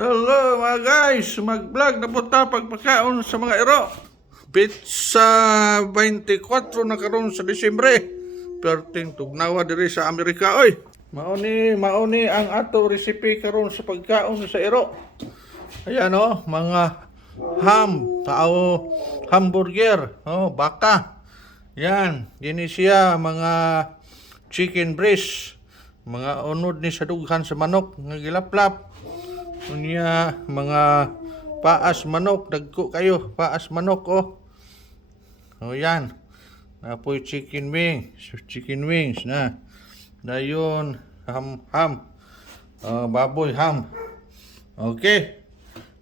Hello mga guys, mag-vlog na po ta pagpakaon sa mga ero. Pizza 24 na karon sa Disyembre. Perting tugnawa diri sa Amerika oy. Mauni, mauni ang ato recipe karon sa pagkaon sa ero. Ayan oh, mga ham, tao hamburger, oh, baka. Yan, siya mga chicken breast, mga unod ni sa dughan sa manok nga gilaplap. Unya mga paas manok, dagko kayo, paas manok oh. O yan. Napoy chicken wings, chicken wings na. Dayon ham ham. Ah, baboy ham. Okay.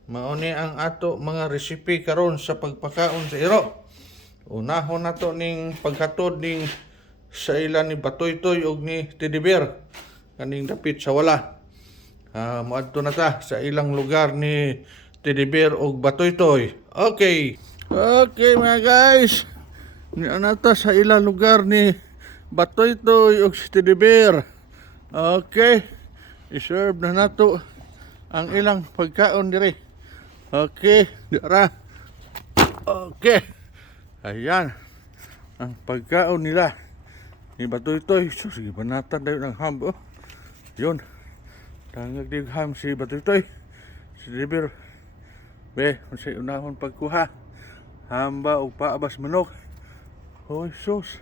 Mauni ang ato mga recipe karon sa pagpakaon sa iro. Unahon nato ning paghatod ning sa ilan ni Batoy-toy ug ni Teddy Bear kaning dapit sa wala. Ah, moadto na ta sa ilang lugar ni Bear ug Batoy-toy. Okay. Okay mga guys. Ni na ta sa ilang lugar ni Batoy-toy ug si Bear. Okay. I-serve na nato ang ilang pagkaon dire. Okay, dira. Okay. Ayan. Ang pagkaon nila. Ni Batoy-toy. So, sige, banatan dayon ang ham. Oh. Yun. Tangag din ham si Batoy-toy. Si River. Be, sa unahon pagkuha. Hamba o paabas manok. Hoy, sus.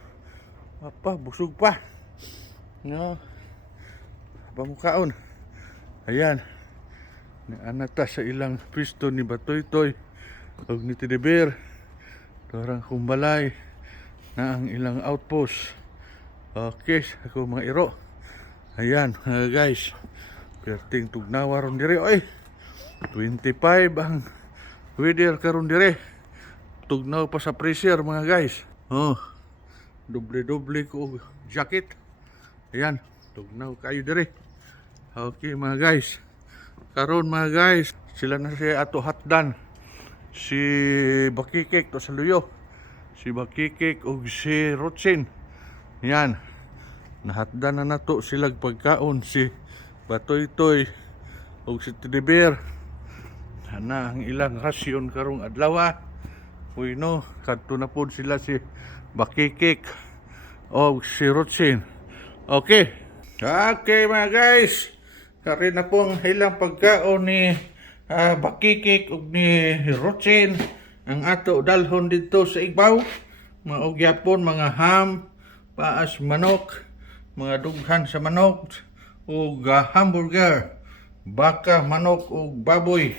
Apa, busog pa. No. Pamukaon. Ayan. Naanata sa ilang pisto ni Batoy-toy. Ug ni Tideber. Torang kumbalay na ang ilang outpost. Okay, ako mga iro. Ayan, mga guys. Perting tugnawa ron dire oy. 25 ang weather karon dire. Tugnaw pa sa pressure mga guys. Oh. Doble-doble ko og jacket. Ayan, tugnaw kayo dire. Okay mga guys. Karon mga guys, sila na siya ato hatdan. Si Bakikik to sa luyo. Si Bakikik ug si Rotsin. Yan. Nahatdan na nato sila pagkaon si Batoy-toy ug si Tidiber. Ana ang ilang rasyon karong adlaw. ah. Uy no, kadto na pod sila si Bakikik o si Rotsin. Okay. Okay mga guys. Kari na po ang ilang pagkaon ni ah, Bakikik ug ni Rotsin. Ang ato dalhon dito sa Igbaw. Mga ugyapon, mga ham, paas manok, mga dughan sa manok, ug ah, hamburger, baka, manok ug baboy.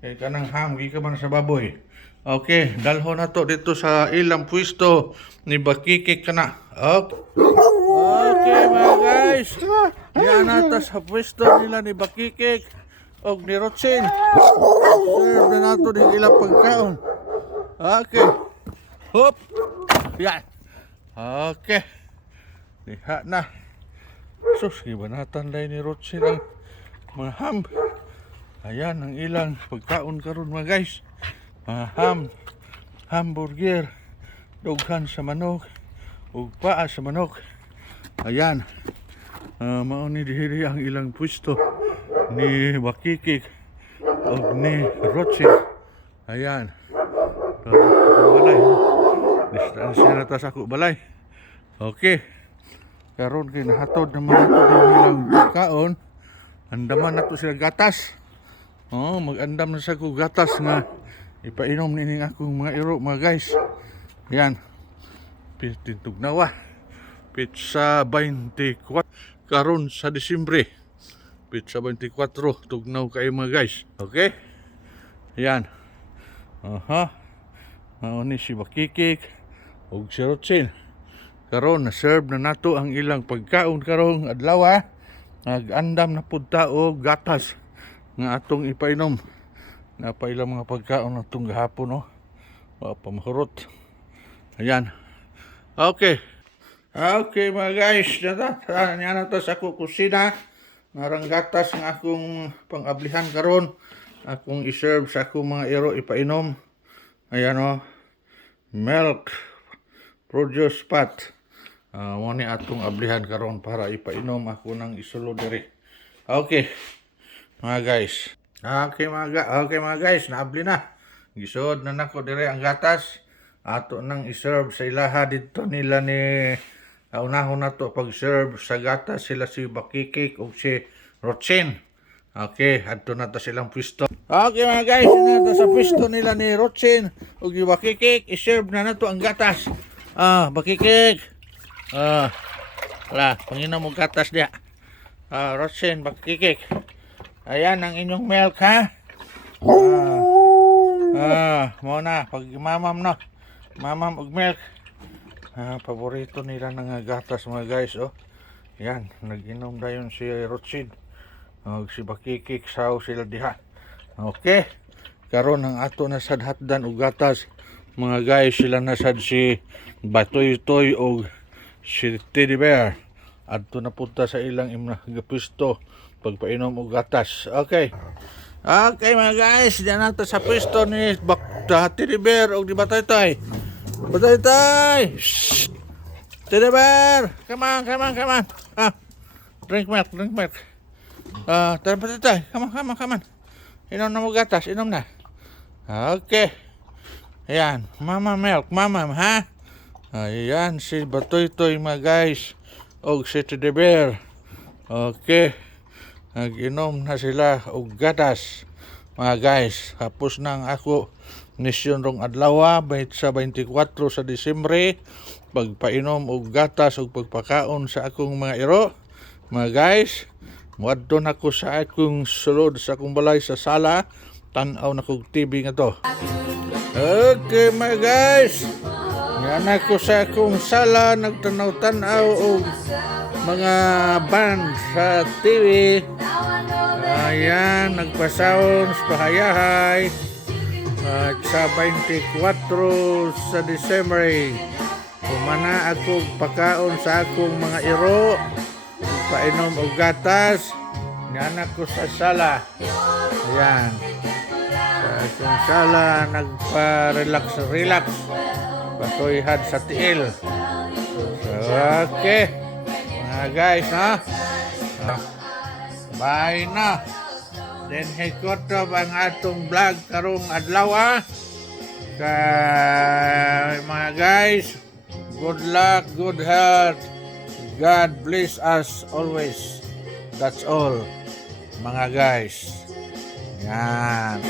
Kay kanang ham gikan man sa baboy. Okay, dalhon na to dito sa ilang pwesto ni Bakikik kana. Okay. Okay mga guys. Yan nata sa pwesto nila ni Bakikik og ni Rotsin. Serve na nato ng ilang pagkaon. Okay. Hop. Yan. Okay. Diha na. Sus, gibanatan dahil ni Rotsin ang mga ham. Ayan ang ilang pagkaon karon mga guys. Mga ham, hamburger, dughan sa manok, ug paa sa manok. Ayan. Uh, mao ni dihiri ang ilang pwesto ni Bakikik ug ni Rotsin. Ayan. Balay. Distansya na ta sa balay. Okay. Karon kay nahatod naman nato ang ilang kaon. Andaman nato sila gatas. Oh, mag-andam na sa ko gatas nga ipainom nining akong mga iro mga guys. Yan. Pitintog nawa. Pizza 24 karon sa Disyembre. Pizza 24 tugnaw kayo mga guys. Okay? Yan. Aha. Mao ni si Bakikik ug si Rotsin. Karon na serve na nato ang ilang pagkaon karong adlaw. Nag-andam na pud ta og gatas nga atong ipainom. Napailang mga pagkaon atong gahapon no. Wa pa mahurot. Ayan. Okay. Okay mga guys, nata niya na to sa akong kusina. Narang gatas nga akong pangablihan karon. Akong iserve sa akong mga iro ipainom. Ayan o. Milk produce pot. Uh, mo ni atong ablihan karon para ipainom ako ng isulo diri. Okay. Mga guys. Okay mga, ga- okay mga guys, naabli na. Gisod na nako dire ang gatas. Ato nang iserve sa ilaha dito nila ni kaunahon na to pag-serve sa gatas sila si Bakikik o si Rochin. Okay, adto na to silang pwesto. Okay mga guys, na sa pwesto nila ni o si Bakikik, iserve na na to ang gatas. Ah, Bakikik. Ah, wala, panginom mo gatas dia. Ah, Rochin, Bakikik. Ayan ang inyong milk ha. Ah, ah mo na pag mamam no. Mamam og milk. Ah, paborito nila ng gatas mga guys oh. Yan, nag-inom dayon si Rothschild. Og si Bakikik saw sila diha. Okay. Karon ang ato na sad hatdan og gatas. Mga guys sila na sad si Batoy Toy og si Teddy Bear. Adto na punta sa ilang imna gapisto pagpainom og gatas. Okay. Okay mga guys, diyan na to sa pwesto ni Bak Teddy Bear og di Toy! Shh! Teddy Bear! Come on, come on, come on. Ah, drink milk, drink milk. Ah, tara Batoy Toy. Come on, come on, come on. Inom na mo gatas, inom na. Okay. Ayan, mama milk, mama, ha? Ayan, si Batoy Toy mga guys. Og si Teddy Bear. Okay. Nag-inom na sila og gatas. Mga guys, hapos na ang ako misyon rong adlaw sa 24 sa Disyembre pagpainom og gatas ug pagpakaon sa akong mga iro. Mga guys, muadto na ko sa akong sulod sa akong balay sa sala. Tan-aw na kog TV nga to. Okay mga guys. Yan ako sa akong sala nagtanaw-tanaw og mga band sa TV. Ayan, nagpa-sounds, pahayahay. At sa 24 sa Disyembre, kumana ako pagkaon sa akong mga iro, painom og gatas, nianak ko sa sala. Ayan. Sa akong sala, nagpa-relax-relax. Patoyhad sa tiil. Okay. Mga guys, ha? Ah, Bye na. Then hikotop ang atong vlog karong adlaw. Kay mga guys, good luck, good health. God bless us always. That's all. Mga guys. Yan.